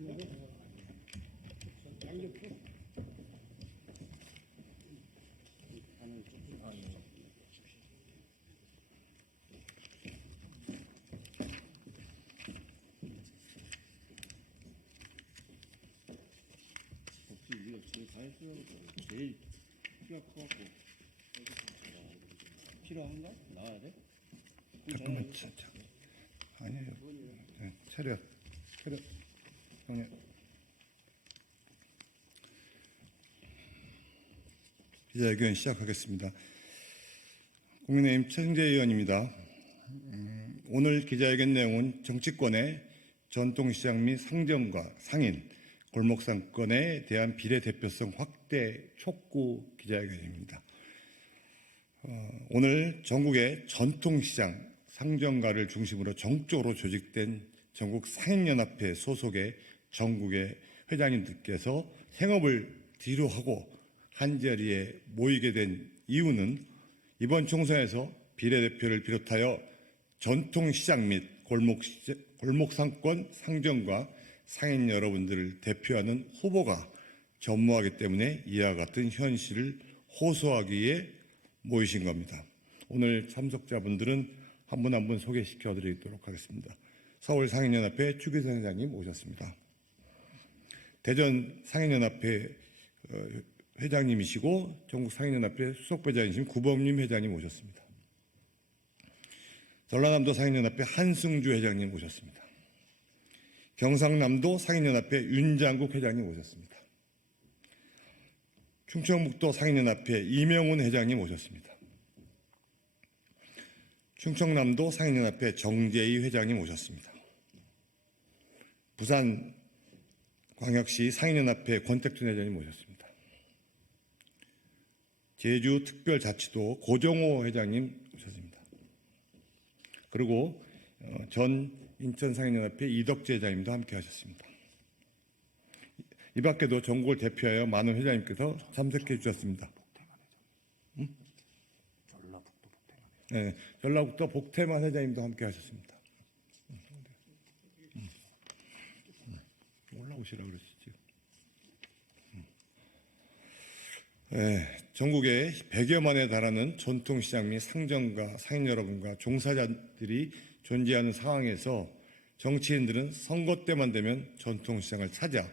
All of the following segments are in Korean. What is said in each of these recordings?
우리가 제일 다이소야로 제일 키가 커갖고 필요한가? 나와야 돼? 잠깐만, 아니에요. 네, 차렷. 형님. 기자회견 시작하겠습니다. 국민의힘 최승재 의원입니다. 오늘 기자회견 내용은 정치권의 전통시장 및 상점과 상인, 골목상권에 대한 비례대표성 확대 촉구 기자회견입니다. 오늘 전국의 전통시장, 상점가를 중심으로 전국적으로 조직된 전국 상인연합회 소속의 전국의 회장님들께서 생업을 뒤로하고 한자리에 모이게 된 이유는 이번 총선에서 비례대표를 비롯하여 전통시장 및 골목상권 상점과 상인 여러분들을 대표하는 후보가 전무하기 때문에 이와 같은 현실을 호소하기 위해 모이신 겁니다. 오늘 참석자분들은 한 분 한 분 소개시켜 드리도록 하겠습니다. 서울 상인연합회 추기선 회장님 오셨습니다. 대전 상인연합회 회장님이시고 전국 상인연합회 수석회장이신 구범림 회장님 오셨습니다. 전라남도 상인연합회 한승주 회장님 오셨습니다. 경상남도 상인연합회 윤장국 회장님 오셨습니다. 충청북도 상인연합회 이명훈 회장님 오셨습니다. 충청남도 상인연합회 정재희 회장님 오셨습니다. 부산광역시 상인연합회 권택준 회장님 오셨습니다. 제주특별자치도 고정호 회장님 오셨습니다. 그리고 전 인천상인연합회 이덕재 회장님도 함께 하셨습니다. 이 밖에도 전국을 대표하여 많은 회장님께서 참석해 주셨습니다. 네, 전라북도 복태만 회장님도 함께 하셨습니다. 올라오시라고 그러시죠. 네, 전국에 100여만에 달하는 전통시장 및 상점가, 상인 여러분과 종사자들이 존재하는 상황에서 정치인들은 선거 때만 되면 전통시장을 찾아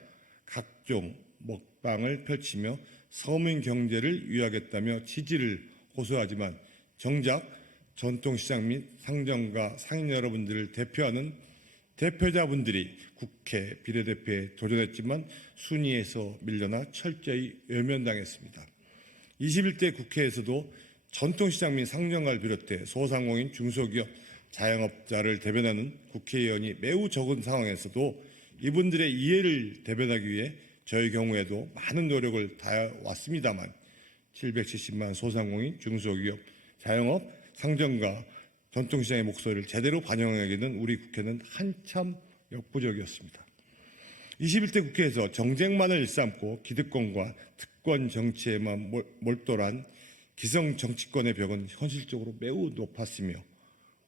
각종 먹방을 펼치며 서민 경제를 위하겠다며 지지를 호소하지만 정작 전통시장 및 상점가 상인 여러분들을 대표하는 대표자분들이 국회 비례대표에 도전했지만 순위에서 밀려나 철저히 외면당했습니다. 21대 국회에서도 전통시장 및 상점가를 비롯해 소상공인 중소기업 자영업자를 대변하는 국회의원이 매우 적은 상황에서도 이분들의 이해를 대변하기 위해 저희 경우에도 많은 노력을 다해왔습니다만 770만 소상공인 중소기업 자영업 상점가 전통시장의 목소리를 제대로 반영하기는 우리 국회는 한참 역부족이었습니다. 21대 국회에서 정쟁만을 일삼고 기득권과 특권 정치에만 몰두한 기성 정치권의 벽은 현실적으로 매우 높았으며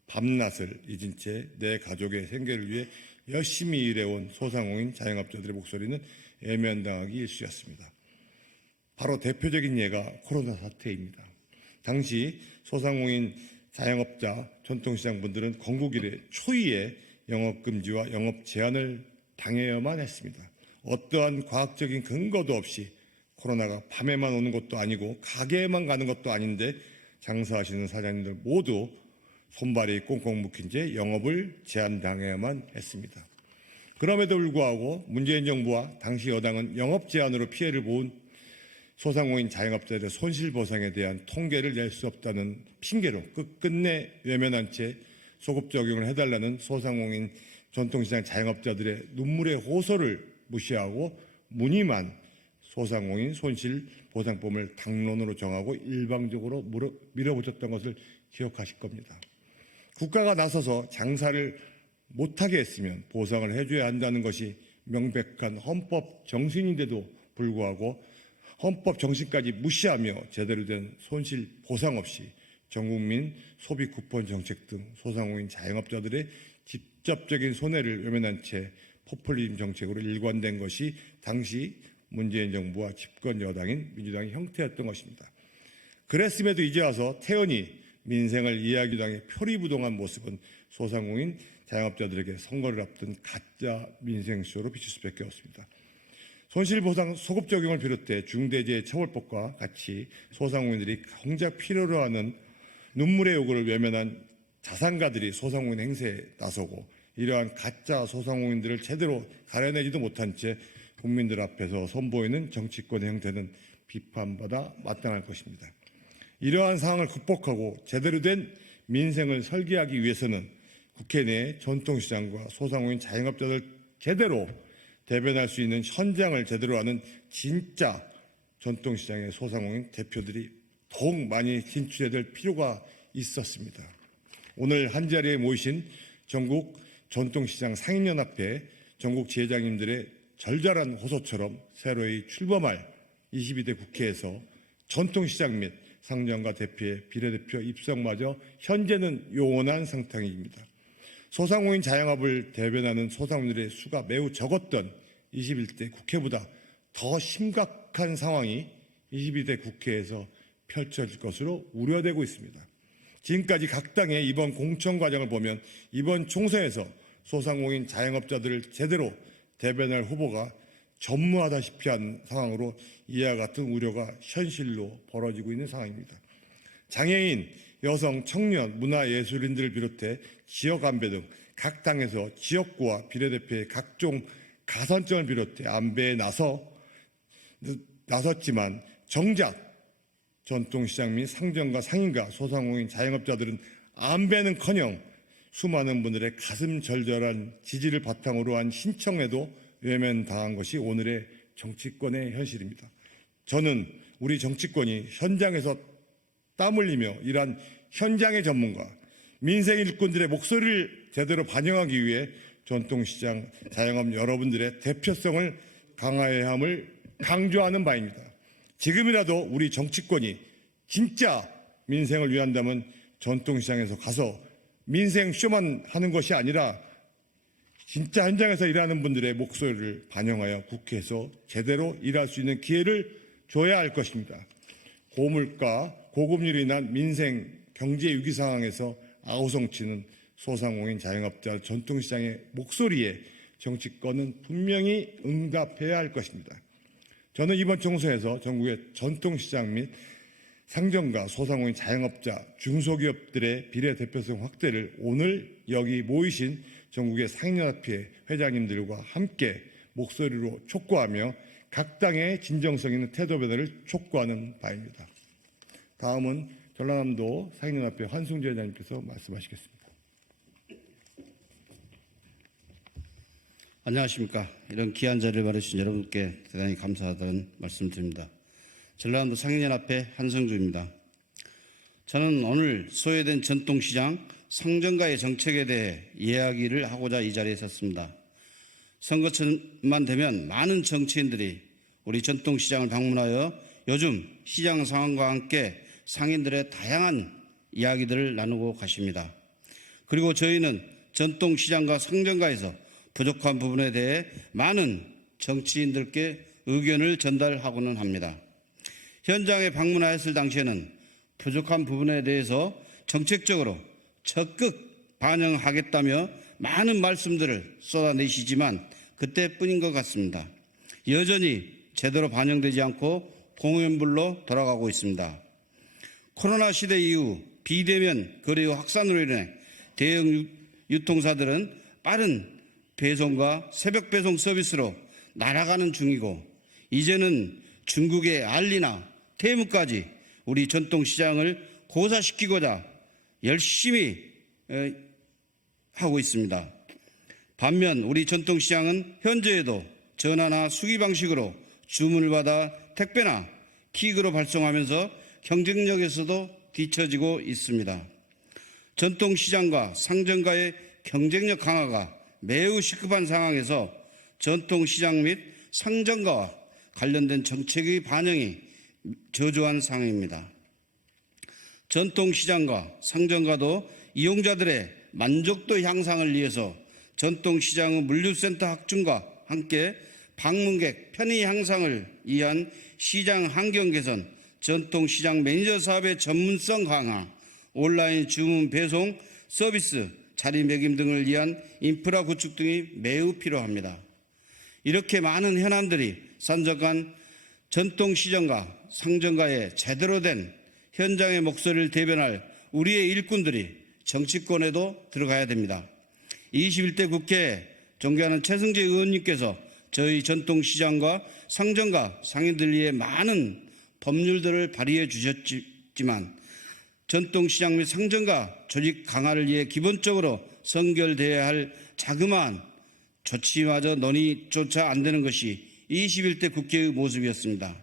밤낮을 잊은 채 내 가족의 생계를 위해 열심히 일해온 소상공인 자영업자들의 목소리는 외면당하기 일쑤였습니다. 바로 대표적인 예가 코로나 사태입니다. 당시 소상공인 자영업자 전통시장분들은 건국 이래 초유의 영업금지와 영업 제한을 당해야만 했습니다. 어떠한 과학적인 근거도 없이 코로나가 밤에만 오는 것도 아니고 가게에만 가는 것도 아닌데 장사하시는 사장님들 모두 손발이 꽁꽁 묶인 채 영업을 제한당해야만 했습니다. 그럼에도 불구하고 문재인 정부와 당시 여당은 영업 제한으로 피해를 본 소상공인 자영업자들의 손실보상에 대한 통계를 낼 수 없다는 핑계로 끝끝내 외면한 채 소급 적용을 해달라는 소상공인 전통시장 자영업자들의 눈물의 호소를 무시하고 무늬만 소상공인 손실보상법을 당론으로 정하고 일방적으로 밀어붙였던 것을 기억하실 겁니다. 국가가 나서서 장사를 못하게 했으면 보상을 해줘야 한다는 것이 명백한 헌법 정신인데도 불구하고 헌법 정신까지 무시하며 제대로 된 손실 보상 없이 전국민 소비 쿠폰 정책 등 소상공인 자영업자들의 직접적인 손해를 외면한 채 포퓰리즘 정책으로 일관된 것이 당시 문재인 정부와 집권 여당인 민주당의 형태였던 것입니다. 그랬음에도 이제 와서 태연히 민생을 이야기당의 표리부동한 모습은 소상공인 자영업자들에게 선거를 앞둔 가짜 민생쇼로 비칠 수밖에 없습니다. 손실보상 소급 적용을 비롯해 중대재해처벌법과 같이 소상공인들이 정작 필요로 하는 눈물의 요구를 외면한 자산가들이 소상공인 행세에 나서고 이러한 가짜 소상공인들을 제대로 가려내지도 못한 채 국민들 앞에서 선보이는 정치권의 형태는 비판받아 마땅할 것입니다. 이러한 상황을 극복하고 제대로 된 민생을 설계하기 위해서는 국회 내 전통시장과 소상공인 자영업자들 제대로 대변할 수 있는 현장을 제대로 아는 진짜 전통시장의 소상공인 대표들이 더욱 많이 진출해야 될 필요가 있었습니다. 오늘 한자리에 모이신 전국 전통시장 상인연합회 전국 지회장님들의 절절한 호소처럼 새로이 출범할 22대 국회에서 전통시장 및 상점가 대표의 비례대표 입성마저 현재는 요원한 상황입니다. 소상공인 자영업을 대변하는 소상공인들의 수가 매우 적었던 21대 국회보다 더 심각한 상황이 22대 국회에서 펼쳐질 것으로 우려되고 있습니다. 지금까지 각 당의 이번 공천 과정을 보면 이번 총선에서 소상공인 자영업자들을 제대로 대변할 후보가 전무하다시피 한 상황으로 이와 같은 우려가 현실로 벌어지고 있는 상황입니다. 장애인, 여성, 청년, 문화예술인들을 비롯해 지역 안배 등 각 당에서 지역구와 비례대표의 각종 가산점을 비롯해 안배에 나섰지만 정작 전통시장 및 상점가 상인가 소상공인 자영업자들은 안배는커녕 수많은 분들의 가슴 절절한 지지를 바탕으로 한 신청에도 외면당한 것이 오늘의 정치권의 현실입니다. 저는 우리 정치권이 현장에서 땀 흘리며 일한 현장의 전문가, 민생 일꾼들의 목소리를 제대로 반영하기 위해 전통시장 자영업 여러분들의 대표성을 강화해야 함을 강조하는 바입니다. 지금이라도 우리 정치권이 진짜 민생을 위한다면 전통시장에서 가서 민생 쇼만 하는 것이 아니라 진짜 현장에서 일하는 분들의 목소리를 반영하여 국회에서 제대로 일할 수 있는 기회를 줘야 할 것입니다. 고물가, 고금리로 인한 민생 경제 위기 상황에서 아우성치는 소상공인 자영업자 전통시장의 목소리에 정치권은 분명히 응답해야 할 것입니다. 저는 이번 총선에서 전국의 전통시장 및 상점가, 소상공인 자영업자, 중소기업들의 비례대표성 확대를 오늘 여기 모이신 전국의 상인연합회 회장님들과 함께 목소리로 촉구하며 각 당의 진정성 있는 태도 변화를 촉구하는 바입니다. 다음은 전라남도 상인연합회 환승주 회장님께서 말씀하시겠습니다. 안녕하십니까. 이런 귀한 자리를 마련해주신 여러분께 대단히 감사하다는 말씀드립니다. 전라남도 상인연합회 한성주입니다. 저는 오늘 소외된 전통시장 상점가의 정책에 대해 이야기를 하고자 이 자리에 섰습니다. 선거철만 되면 많은 정치인들이 우리 전통시장을 방문하여 요즘 시장 상황과 함께 상인들의 다양한 이야기들을 나누고 가십니다. 그리고 저희는 전통시장과 상점가에서 부족한 부분에 대해 많은 정치인들께 의견을 전달하고는 합니다. 현장에 방문하였을 당시에는 부족한 부분에 대해서 정책적으로 적극 반영하겠다며 많은 말씀들을 쏟아내시지만 그때뿐인 것 같습니다. 여전히 제대로 반영되지 않고 공연불로 돌아가고 있습니다. 코로나 시대 이후 비대면 거래의 확산으로 인해 대형 유통사들은 빠른 배송과 새벽 배송 서비스로 날아가는 중이고 이제는 중국의 알리나 테무까지 우리 전통시장을 고사시키고자 열심히 하고 있습니다. 반면 우리 전통시장은 현재에도 전화나 수기 방식으로 주문을 받아 택배나 킥으로 발송하면서 경쟁력에서도 뒤처지고 있습니다. 전통시장과 상점가의 경쟁력 강화가 매우 시급한 상황에서 전통시장 및 상점가와 관련된 정책의 반영이 저조한 상황입니다. 전통시장과 상점가도 이용자들의 만족도 향상을 위해서 전통시장의 물류센터 확충과 함께 방문객 편의 향상을 위한 시장 환경 개선, 전통시장 매니저 사업의 전문성 강화, 온라인 주문 배송 서비스, 자리매김 등을 위한 인프라 구축 등이 매우 필요합니다. 이렇게 많은 현안들이 산적한 전통시장과 상정가의 제대로 된 현장의 목소리를 대변할 우리의 일꾼들이 정치권에도 들어가야 됩니다. 21대 국회에 존경하는 최승재 의원님께서 저희 전통시장과 상정가 상인들 위해 많은 법률들을 발의해 주셨지만 전통시장 및 상정가 조직 강화를 위해 기본적으로 선결되어야 할 자그마한 조치마저 논의조차 안 되는 것이 21대 국회의 모습이었습니다.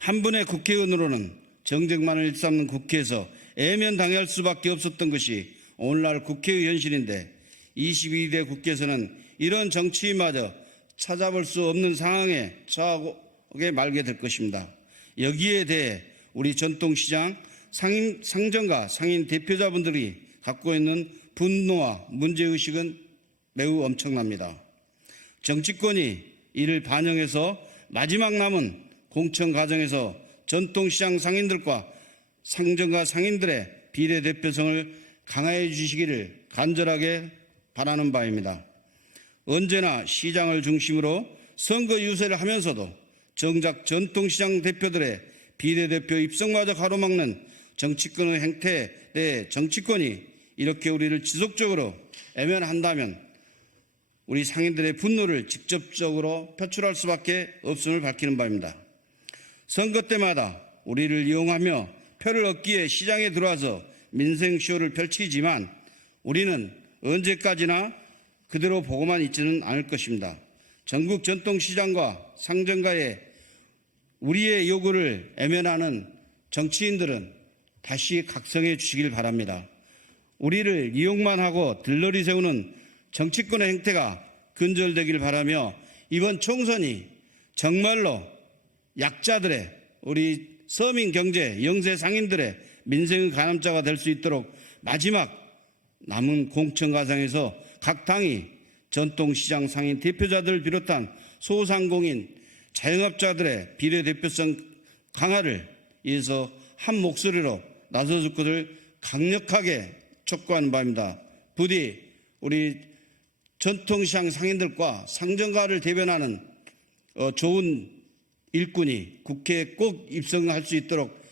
한 분의 국회의원으로는 정쟁만을 일삼는 국회에서 애면당할 수밖에 없었던 것이 오늘날 국회의 현실인데 22대 국회에서는 이런 정치인마저 찾아볼 수 없는 상황에 처하게 말게 될 것입니다. 여기에 대해 우리 전통시장 상정가 상인 대표자분들이 갖고 있는 분노와 문제의식은 매우 엄청납니다. 정치권이 이를 반영해서 마지막 남은 공천 과정에서 전통시장 상인들과 상정가 상인들의 비례대표성을 강화해 주시기를 간절하게 바라는 바입니다. 언제나 시장을 중심으로 선거 유세를 하면서도 정작 전통시장 대표들의 비례대표 입성마저 가로막는 정치권의 행태에 대해 정치권이 이렇게 우리를 지속적으로 애면한다면 우리 상인들의 분노를 직접적으로 표출할 수밖에 없음을 밝히는 바입니다. 선거 때마다 우리를 이용하며 표를 얻기 위해 시장에 들어와서 민생쇼를 펼치지만 우리는 언제까지나 그대로 보고만 있지는 않을 것입니다. 전국 전통시장과 상정가에 우리의 요구를 애면하는 정치인들은 다시 각성해 주시길 바랍니다. 우리를 이용만 하고 들러리 세우는 정치권의 행태가 근절되길 바라며 이번 총선이 정말로 약자들의 우리 서민 경제 영세 상인들의 민생의 가늠자가 될 수 있도록 마지막 남은 공천 과정에서 각 당이 전통시장 상인 대표자들을 비롯한 소상공인 자영업자들의 비례대표성 강화를 위해서 한 목소리로 나서줄 것을 강력하게 촉구하는 바입니다. 부디 우리 전통시장 상인들과 상정가를 대변하는 좋은 일꾼이 국회에 꼭 입성할 수 있도록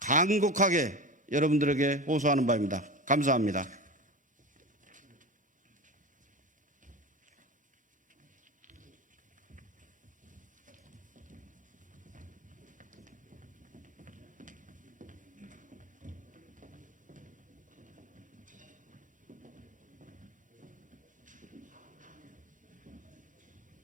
간곡하게 여러분들에게 호소하는 바입니다. 감사합니다.